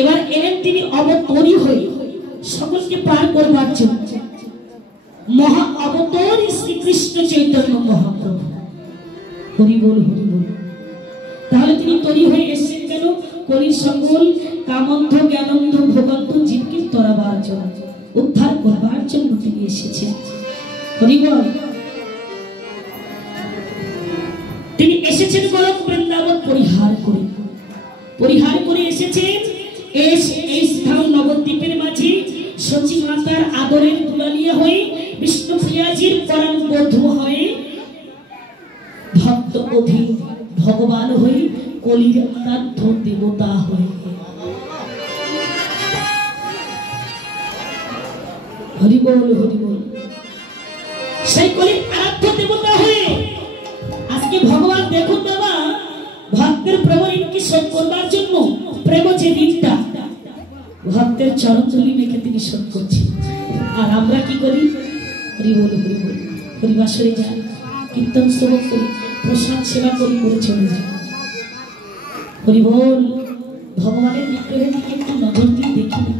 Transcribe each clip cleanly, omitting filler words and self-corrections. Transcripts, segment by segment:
এবার এলেন তিনি অবতরী হয়ে সকলকে পার করবার জন্য। মহা অবতার শ্রীকৃষ্ণ চৈতন্য মহাপ্রভু। হরি বল হরি বল। তাহলে তিনি তৈরি হয়ে এসেছেন কেন? কলির সকল কামন্ধ জ্ঞানন্ধ ভোগন্ধ জীবকে তরাবার জন্য, উদ্ধার করবার জন্য তিনি এসেছেন। হরি বল। তিনি এসেছেন গোলক বৃন্দাবন পরিহার করে এসেছেন। এই স্থান নবদ্বীপের মাঝে সচী মাতার আদরের দুলালিয়া হয়ে বিষ্ণু প্রিয়াজির পরম বধূ হয়ে ভক্ত অধীন ভগবান হয়ে কলির আরাধ্য দেবতা হয়ে। হরি বল হরি বল। সেই কলির আরাধ্য দেবতা হয়ে আজকে ভগবান দেখুন বাবা, ভক্তের প্রেম ঋণকে শোধ করবার জন্য প্রেম যে ঋণটা ভক্তের চরণ ধুলি মেখে তিনি শোধ করছেন। আর আমরা কি করি? হরি বল হরি বল। হরিবাসরে যাই, কীর্তন স্তবক করি, প্রসাদ সেবা করি, করে চলে যাই। হরি বল। ভগবানের বিগ্রহের দিকে একটু নজর দিয়ে দেখি না।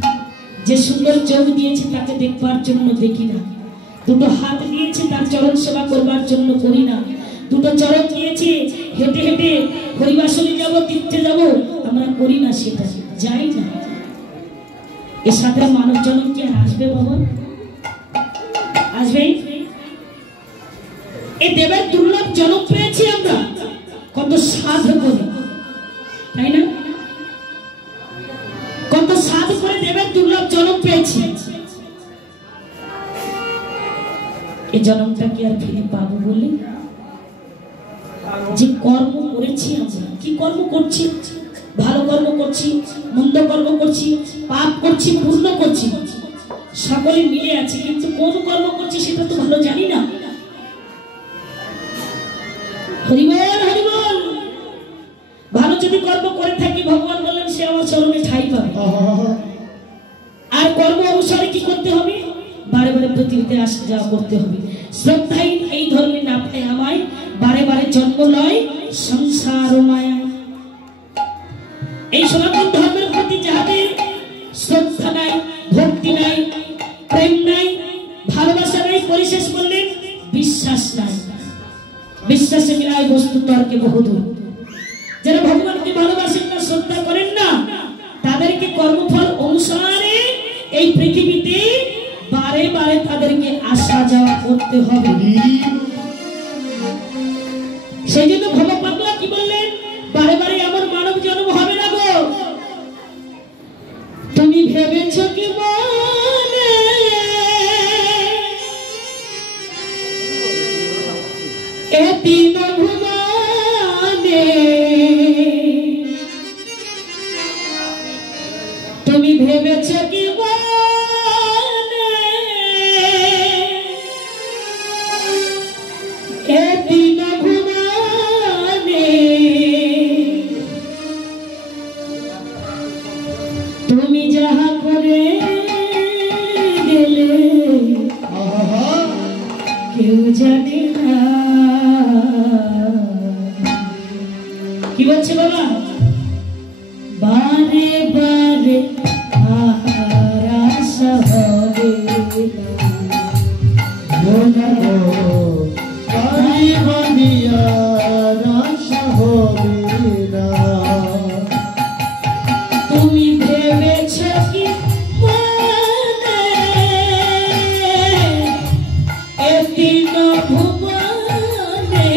যে সুন্দর চোখ দিয়েছে তাকে দেখবার জন্য দেখি না। দুটো হাত দিয়েছে তার চরণ সেবা করবার জন্য করি না। দুটো চরণ দিয়েছে, হেঁটে হেঁটে হরিবাসরে যাব, তীর্থে যাব, আমরা করি না, সেটা যাই না। এর সাথে মানব জনম কি আসবে বাবা? আসবে? এই দেবের দুর্লভ জনম পেয়েছি আমরা কত সাধ করে, তাই না? কত সাধ করে দেবের দুর্লভ জনম পেয়েছি। এই জনমটা কি আর ফিরে পাবো বলে? যে কর্ম করেছি আমরা, কি কর্ম করছি? ভালো কর্ম করছি, মন্দ কর্ম করছি, পাপ করছি, পূর্ণ করছি, সকলে মিলে আছে, কিন্তু কোন কর্ম করছি সেটা তো ভালো জানি না। হরিবল হরিবল। ভালো যদি কর্ম করে থাকি, ভগবান বললেন সে আমার চরণে ঠাঁই পাবে। আর কর্ম অনুসারে কি করতে হবে? বারে বারে পৃথিবীতে আসা যাওয়া করতে হবে। শ্রদ্ধাহীন এই ধর্মে না পায় আমায়, বারে বারে জন্ম লয় সংসার মায়া। এই সনাতন ধর্মের প্রতি যাদের শ্রদ্ধা নাই, ভক্তি নাই, প্রেম নাই, ভালোবাসা নাই, পরিশেষ করলেন বিশ্বাস নাই। বিশ্বাসে মিলায় বস্তু তর্কে বহুদূর। যারা ভগবানকে ভালোবাসেন না, শ্রদ্ধা করেন না, তাদেরকে কর্মফল অনুসারে এই পৃথিবীতে বারে বারে তাদেরকে আসা যাওয়া করতে হবে। সেই জন্য ভগবান কি বললেন? বারে বারে আমার মানব জন্ম হবে না গো। তুমি ভেবেছ কি মনে এ তিন ভুবনে, তুমি ভেবেছ কি মনে এ তিন ভুবনে, তুমি যাহা করে গেলে কেউ জানে না। কি বলছে বাবা? বারে বারে আহার আশা হবে না, বারে বারে আর আশা হবে না। তুমি ভেবেছ কি মনে এ তিন ভুবনে,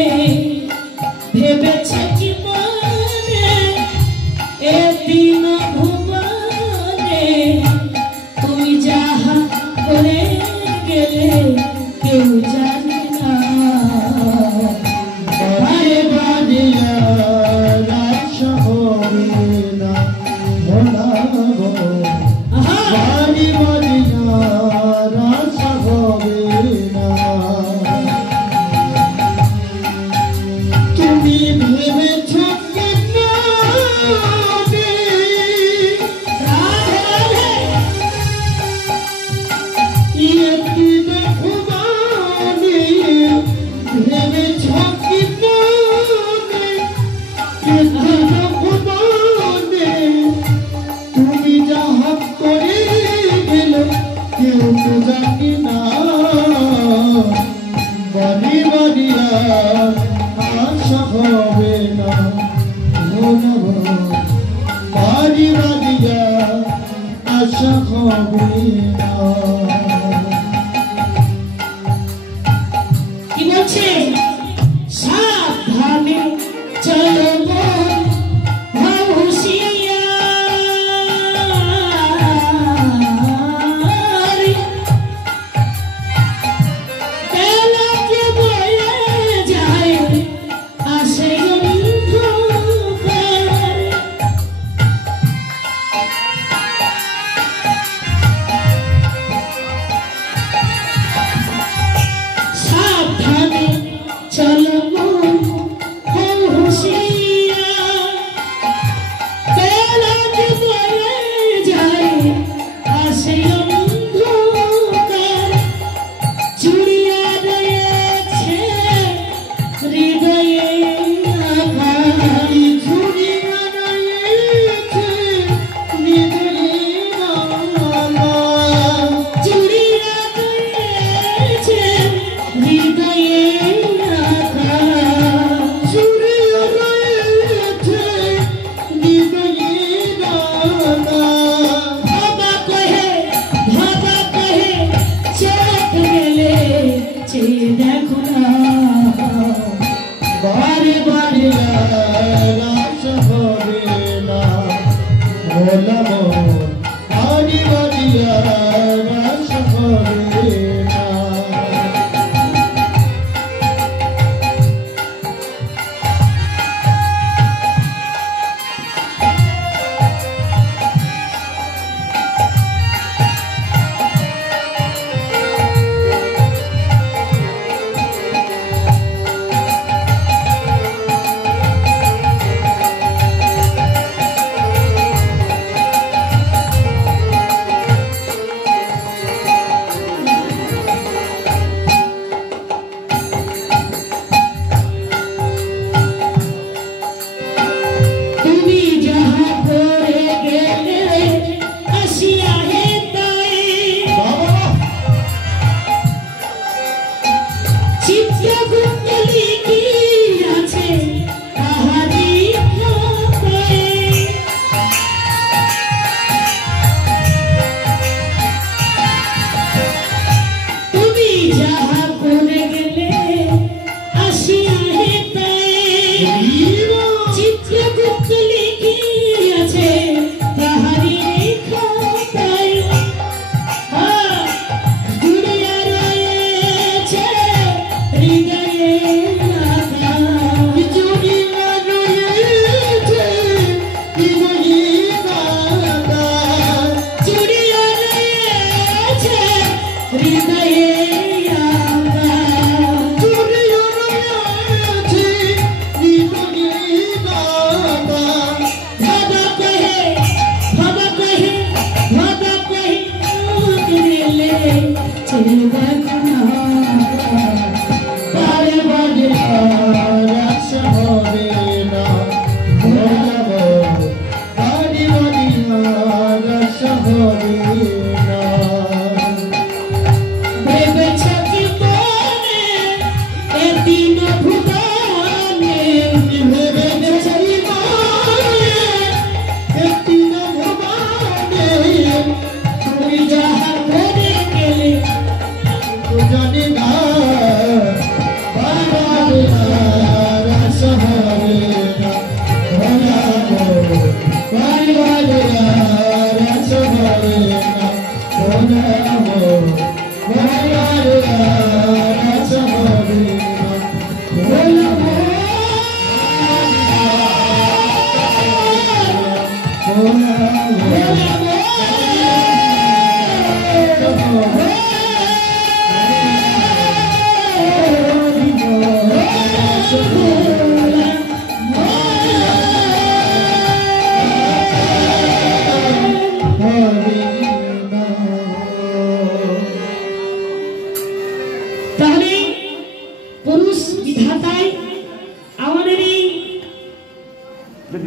ভেবেছ কি মনে এ তিন ভুবনে, তুমি যাহা করে গেলে কেউ জানে না। বারে বারে আর আশা হবে না, বারে বারে আর আশা হবে না। তুমি ভেবেছ জানি না বাড়ি বাড়িয়া আশা হবে না বাড়ি বাড়িয়া আশা হবে না কি বলছে সাবধানে চলো দেখো না বাড়ি বাড়ি আশা হবে না বলব বাড়ি বাড়ি আশা হবে না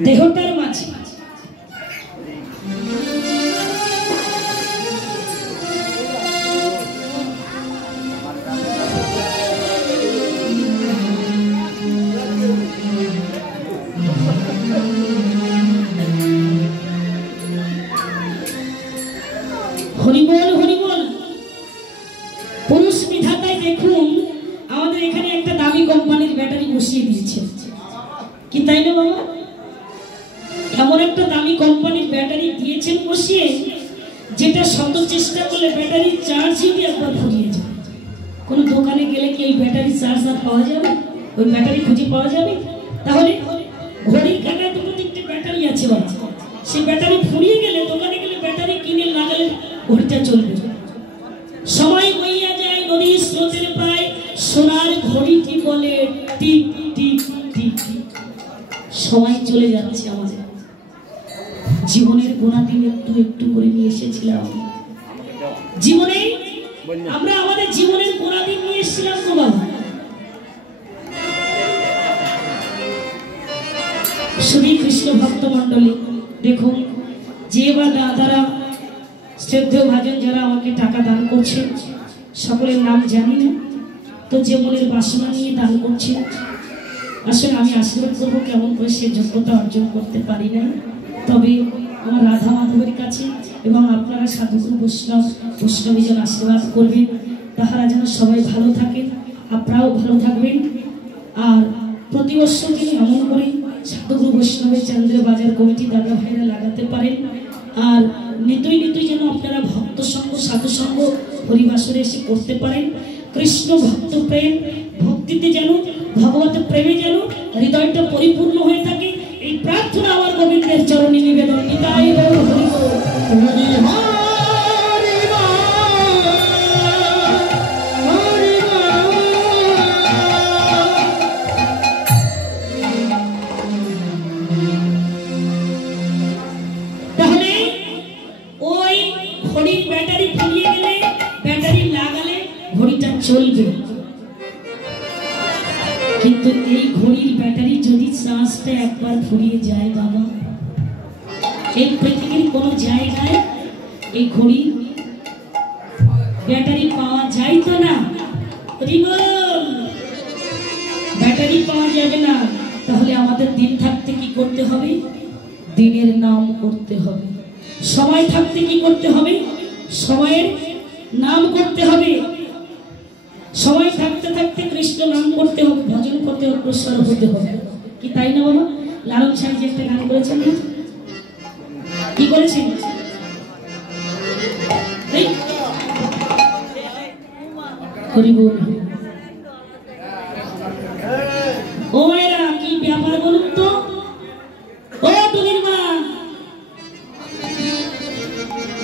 দেহটার মাঝে হরিবল হরিবল। পুরুষ বিধাতায় দেখুন আমাদের এখানে একটা দামি কোম্পানির ব্যাটারি বসিয়ে দিয়েছে, কি তাই না বাবা? এমন একটা দামি কোম্পানির ব্যাটারি দিয়েছেন বসিয়ে, যেটা শত চেষ্টা করলে ব্যাটারি চার্জই একবার ফুরিয়ে যায়। কোনো দোকানে গেলে কি এই ব্যাটারি চার্জ আর পাওয়া যাবে? ওই ব্যাটারি খুঁজে পাওয়া যাবে? তাহলে ঘড়ির কাঁটায় দুটো তিনটে ব্যাটারি আছে বাবা, সেই ব্যাটারি ফুরিয়ে গেলে দোকানে গেলে ব্যাটারি কিনে লাগালে ঘড়িটা চলবে। সময় বইয়া যায় নদীর স্রোতের প্রায়, সোনার ঘড়িটি বলে টিক টিক টিক। সময় চলে যাচ্ছে আমাদের। জীবনের গোনা দিন একটু একটু করে নিয়ে এসেছিলাম জীবনে, আমরা আমাদের জীবনের গোনা দিন নিয়ে এসেছিলাম তো বাবা। শুধু কৃষ্ণ ভক্ত মন্ডলী দেখুন, যে বা দাদারা শ্রদ্ধেয় ভাজন যারা আমাকে টাকা দান করছে, সকলের নাম জানি না, তো যে মনের বাসনা নিয়ে দান করছে, আসলে আমি আশীর্বাদ করবো কেমন করে সে যোগ্যতা অর্জন করতে পারি না। তবে আমার রাধা মাধবের কাছে এবং আপনারা সাধুগুরু বৈষ্ণবীজন আশীর্বাদ করবেন, তাহারা যেন সবাই ভালো থাকেন, আপনারাও ভালো থাকবেন। আর প্রতি বছর তিনি এমন করে সাধুগুরু বৈষ্ণবের চন্দ্র বাজার কমিটি দাদা ভাইরা লাগাতে পারেন। আর নিতই নিতই যেন আপনারা ভক্ত সঙ্গ সাধু সঙ্গ হরিবাসরে এসে করতে পারেন। কৃষ্ণ ভক্ত প্রেম ভক্তিতে যেন, ভগবতের প্রেমে যেন হৃদয়টা পরিপূর্ণ হয়ে থাকে, এই প্রার্থনা আমার গোবিন্দের চরণে নিবেদন। নিতাই গৌর হরি বল। তাহলে ওই ঘড়ির ব্যাটারি ফুরিয়ে গেলে, ব্যাটারি লাগালে ঘড়িটা চলবে, কিন্তু এই ঘড়ির ব্যাটারি যদি চার্জটা একবার ফুরিয়ে যায় বাবা, এই পৃথিবীর কোনো জায়গায় এই ঘড়ি ব্যাটারি পাওয়া যায় তো না? ব্যাটারি পাওয়া যাবে না, তাহলে আমাদের দিন থাকতে কি করতে হবে? দিনের নাম করতে হবে। সময় থাকতে কি করতে হবে? সময়ের নাম করতে হবে। সময় থাকতে থাকতে কৃষ্ণ নাম করতে হবে, ভজন করতে হবে, প্রসার হতে হবে, কি তাই না বাবা? লালন সাহেব যে একটা গান করেছেন, কি করেছেন? হরি বল। ও এরা কি ব্যাপার বলুন তো? ও টুনির মা,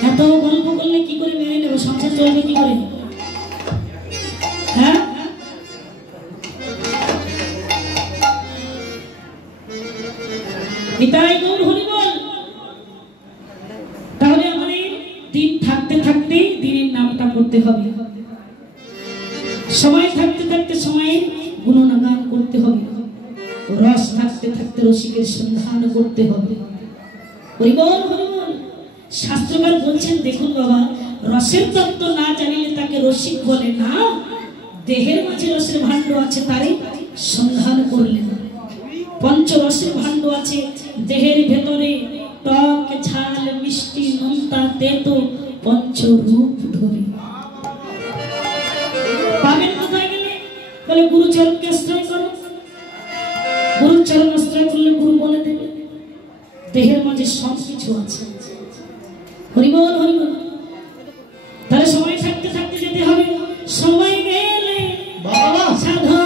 এত গল্প করলে কি করে মেনে নেবো? সংসার চলবে কি করে? হ্যাঁ, নিতাই গৌর হরি বল। তাহলে আমাদের দিন থাকতে থাকতে দিনের নামটা করতে হবে, সময় থাকতে থাকতে সময়ের গুণগান করতে হবে, রস থাকতে থাকতে রসিকের সন্ধান করতে হবে। হরি বল হরি বল। শাস্ত্রকার বলছেন দেখুন বাবা, রসের তত্ত্ব না জানিলে তাকে রসিক বলে না। দেহের মাঝে রসের ভাণ্ড আছে, তারই সন্ধান করলেন। পঞ্চরসের ভাণ্ড আছে দেহের ভেতরে, টক ঝাল মিষ্টি নোনতা তেতো পঞ্চরূপ ধরে। পাবেন কোথায় গেলে? বলে গুরুচরণকে আশ্রয় করো। গুরুচরণ আশ্রয় করলে গুরু বলে দেবে। দেহের মাঝে সব কিছু আছে। হরিবল হরিবল। তাহলে সময় থাকতে থাকতে যেতে হবে, সময় গেলে বাবা সাধু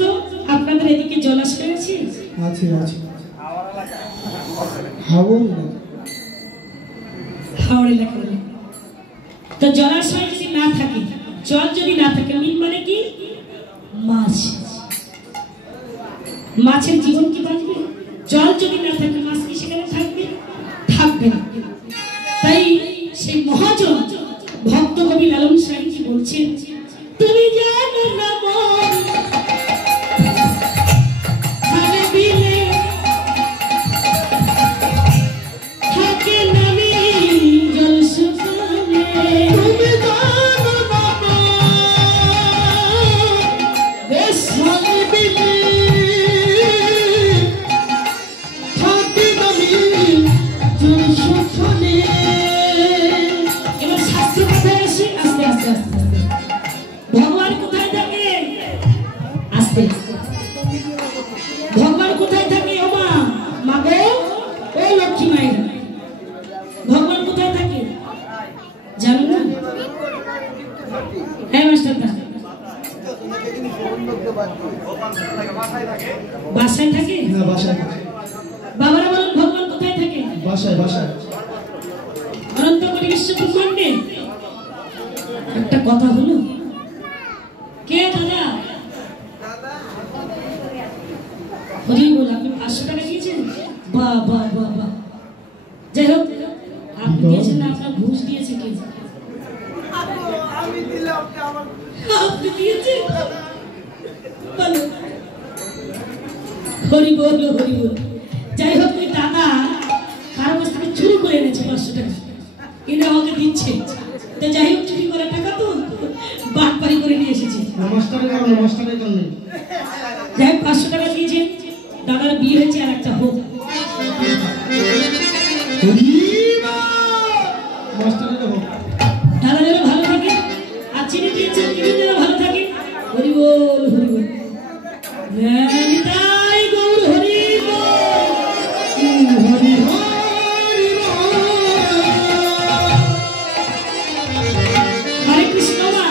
তো আপনাদের এদিকে জলাশয় আছে? আছে আছে হাওড় হাওড় এলাকা তো জলাশয় যদি না থাকে, জল যদি না থাকে, মিন মানে কি? মাছ। মাছের জীবন কি বাঁচবে? জল যদি না থাকে মাছ কি সেখানে থাকবে? থাকবে না। তাই সেই মহাজন ভক্ত কবি লালন সাঁইজি বলছেন, তুমি জানো না মন খালে বিলে থাকে না জল শুকালে, তুমি জানো না বেশ খালে বিলে থাকে না জল শুকালে। এবার শাস্ত্র কথায় আসি, আস্তে আস্তে আস্তে আস্তে। ভগবান কোথায় থাকে? আস্তে ভগবান কোথায় থাকে? ও মা, মা গো, ও লক্ষ্মী মায়ের, ভগবান কোথায় থাকে জানো না? হ্যাঁ মাস্টার দা, বাসায় থাকে। হ্যাঁ বাসায় বাবারা বলেন ভগবান কোথায় থাকে? বাসায় বাসায় অনন্ত কোটি বিশ্ব ব্রহ্মাণ্ডে। একটা কথা হলো, কে দাদা? হরি বল, আপনি 500 টাকা দিয়েছেন? বাহ বাহ বাহ বাহ। যাই হোক, আপনি দিয়েছেন না, আপনার ঘুষ দিয়েছে কে? আপনি দিয়েছেন? বলো। হরি বল হরি বল। যাই হোক, ওই দাদা কারো কাছ থেকে চুরি করে এনেছে 500 টাকা, এনে আমাকে দিচ্ছে। তো যাই হোক, চুরি করা টাকা তো বাটপারি করে নিয়ে এসেছি। নমস্কারের কারণে যাই হোক, 500 টাকা দিয়েছেন, দাদার বিয়ে হয়েছে, আর একটা হোক। দাদা যেন ভালো থাকে, আর চিনি দিয়েছেন, চিনি যেন ভালো থাকে। হরি বল হরি বল। নিতাই গৌর হরি বল। হরি হরি হরে কৃষ্ণ। মা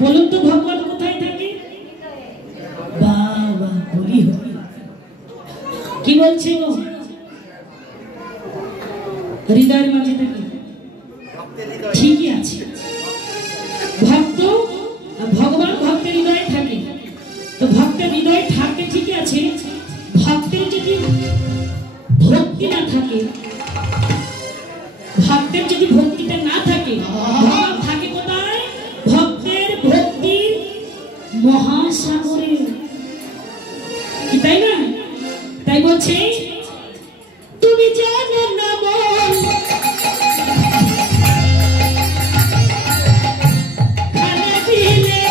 বলুন তো, ভগবান কোথায় থাকে? বাবা হরি হরি। কি বলছে গো? হৃদয়ের মাঝে থাকে। ঠিকই আছে, ভক্ত ভগবান ভক্তের হৃদয়ে থাকে। তো ভক্তের হৃদয়ে থাকে ঠিকই আছে, ভক্তের যদি ভক্তি না থাকে, ভক্তের যদি ভক্তিটা না থাকে, ভগবান থাকে কোথায়? ভক্তের ভক্তির মহাসাগরে, কি তাই না? তাই বলছে, তুমি জানো না মন খালে বিলে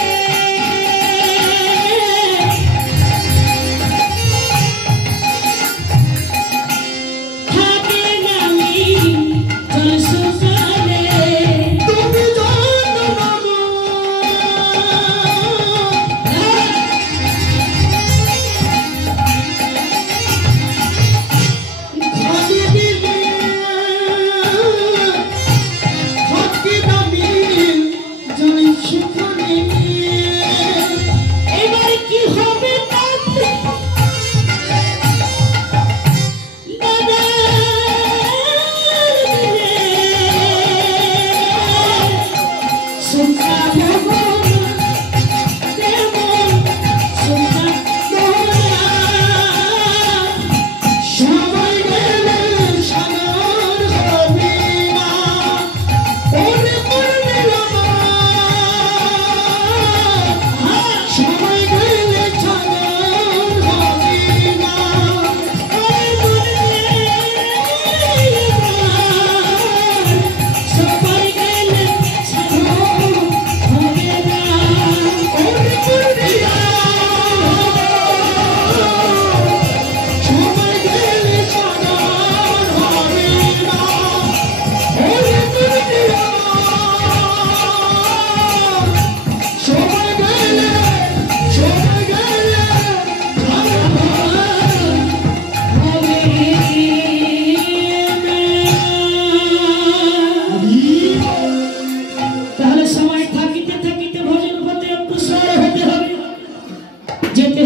থাকে না জল শুকালে, তুমি জানো না মন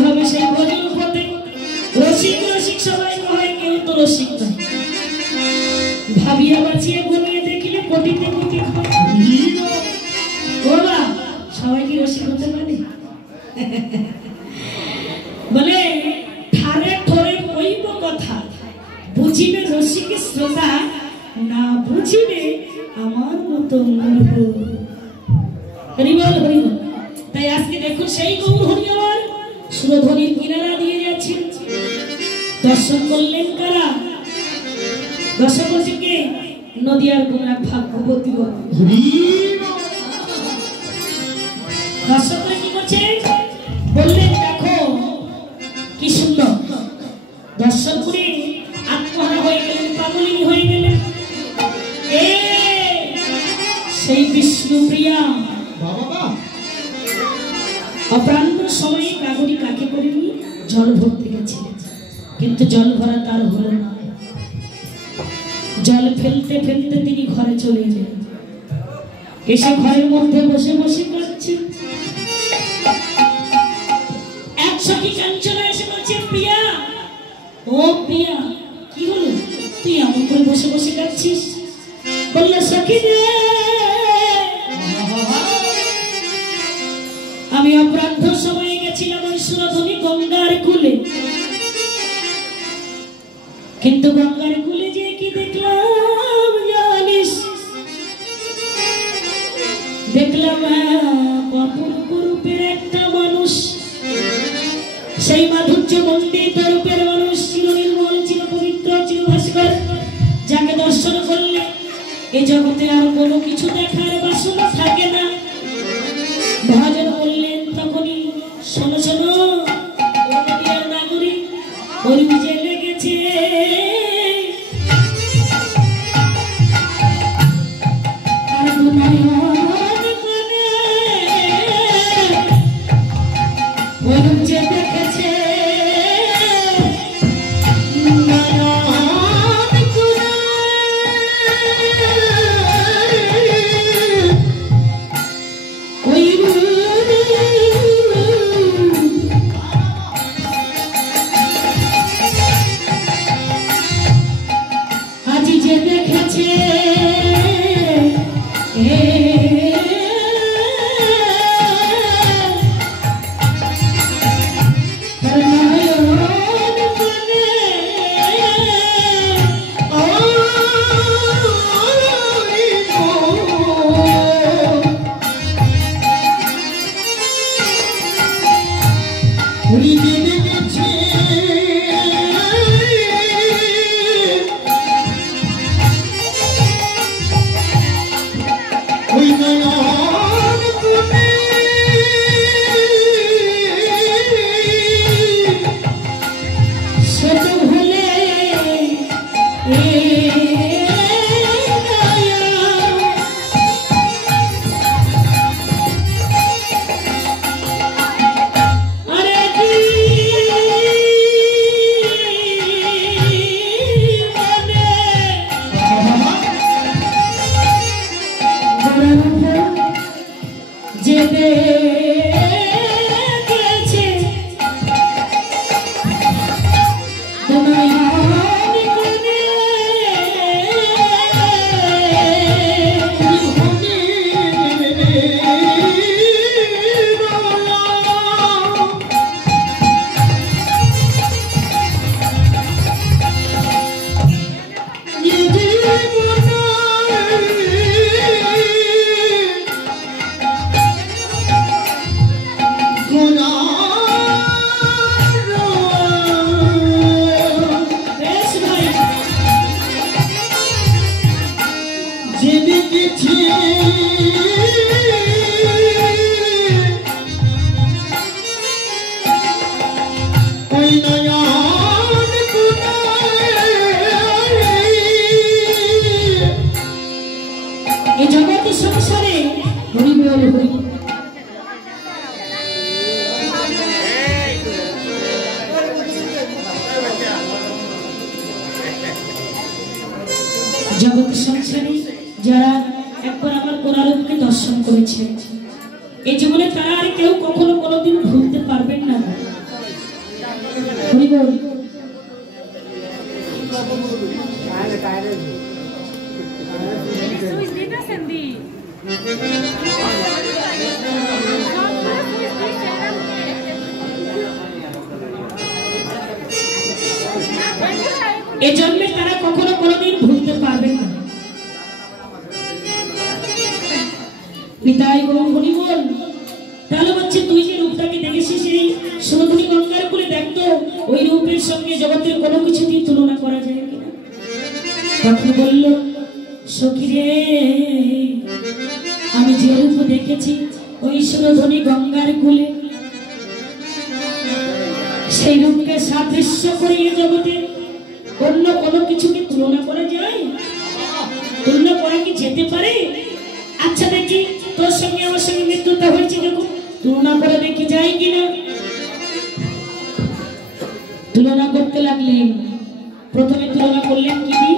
হবে সেই ভজন পথে। রসিক রসিক সবাই হয়, কেউ তো রসিক নয়। ভাবিয়া বাঁচিয়ে ঘুমিয়ে দেখিলে পটিতে পটি হয়। বাবা সবাই কি রসিক হতে পারে? বলে ঠারে ঠোরে কইব কথা, বুঝিবে রসিক শ্রোতা, না বুঝিবে আমার মতো মূর্খ। হরিবল হরিবল। তাই আজকে দেখুন সেই গৌর হরি আমার সুরধ্বনির কিনারা দিয়ে যাচ্ছেন। দর্শন করলেন কারা? দর্শন করছে কে? নদিয়ার কোন এক ভাগ্যবতী দর্শন করে কি করছে? বললেন দেখো কি সুন্দর। দর্শন করে আত্মহারা হয়ে গেলেন, পাগলিনী হয়ে গেলেন। সেই বিষ্ণুপ্রিয়া অপ্রান্ত সময়ে কাগরি কাকে করে নিয়ে জল ভরতে গেছিলেন, কিন্তু জল ভরা তার হলো না। জল ফেলতে ফেলতে তিনি ঘরে চলে গেলেন। এসে ঘরের মধ্যে বসে বসে কাঁদছেন। এক সখী কাঞ্চনা এসে বলছে, প্রিয়া ও প্রিয়া, কি হলো তুই এমন করে বসে বসে কাঁদছিস? বললো সখী রে, আমি অপ্রান্ত সময়ে গেছিলাম ওই সুরধ্বনি গঙ্গার কূলে, কিন্তু গঙ্গার কূলে যে কি দেখলাম জানিস? দেখলাম অপূর্ব রূপের একটা মানুষ, সেই মাধুর্য মণ্ডিত রূপের মানুষ, চিরনির্মল, চিরপবিত্র, চিরভাস্কর, যাকে দর্শন করলে এই জগতে আর কোনো কিছু দেখার বাসনা থাকে না। মহাজন বললেন তখনই, শোনো শোনো নদিয়ার নাগরিক, ওর যে লেগেছে যে দেখেছে আজি যে দেখেছে জগৎ সংসারে যারা একবার আমার কোনারূপকে দর্শন করেছে, এই জীবনে তারা আর কেউ কখনো কোনোদিন ভুলতে পারবেন না। হরি বল। এই জন্মে তারা কখনো কোনোদিন ভুলতে পারবেন না। নিতাই গৌর হরি বল। তাহলে বলছে তুই যে রূপটাকে দেখেছিস এই সুরধুনী গঙ্গার কুলে, দেখতো ওই রূপের সঙ্গে জগতের কোনো কিছু দিয়ে তুলনা করা যায় কিনা। তখন বলল, সখী রে, আমি যে রূপ দেখেছি ওই সুরধুনী গঙ্গার কুলে, সেই রূপকে সাদৃশ্য করিয়ে জগতে অন্য কোনো কিছুকে তুলনা করা যায়? তুলনা করা কি যেতে পারে? আচ্ছা দেখি তোর সঙ্গে আমার সঙ্গে মৃত্যুটা হয়েছে, দেখো তুলনা করে দেখি যায় কিনা। তুলনা করতে লাগলেন। প্রথমে তুলনা করলেন কি দিয়ে?